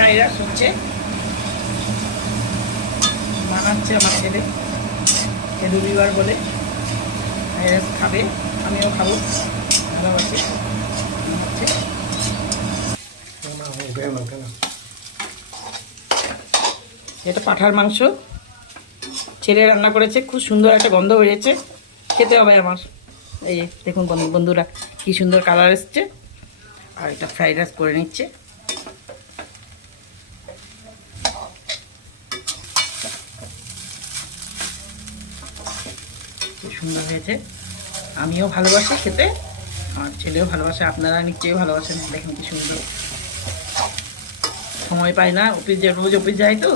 Fried rice হচ্ছে, বানাচ্ছে আমার ছেলে, রবিবার বলে ফ্রাইড রাইস খাবে, আমিও খাবো, ভালোবাসি। হচ্ছে এটা পাঁঠার মাংস, ছেলে রান্না করেছে, খুব সুন্দর একটা গন্ধ বেরিয়েছে, খেতে হবে আমার। এই যে দেখুন বন্ধুরা কি সুন্দর কালার এসছে। আর এটা ফ্রাইড রাইস করে নিচ্ছে, খুব সুন্দর হয়েছে। আমিও ভালোবাসি খেতে, আমার ছেলেও ভালোবাসে, আপনারা নিশ্চয়ই ভালোবাসেন। দেখুন কি সুন্দর। সময় পাই না, রোজ অফিস যায় তো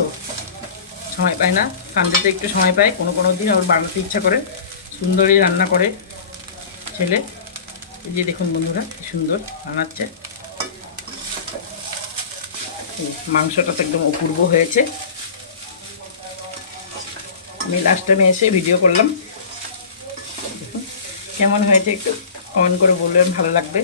সময় পায় না, সানডেতে একটু সময় পায়, কোনো দিন ওর বানাতে ইচ্ছা করে, সুন্দরই রান্না করে ছেলে। এই যে দেখুন বন্ধুরা কি সুন্দর বানাচ্ছে, মাংসটা তো একদম অপূর্ব হয়েছে। আমি লাস্ট টাইমে এসে ভিডিও করলাম, দেখুন কেমন হয়েছে একটু কমেন্ট করে বলবেন, ভালো লাগবে।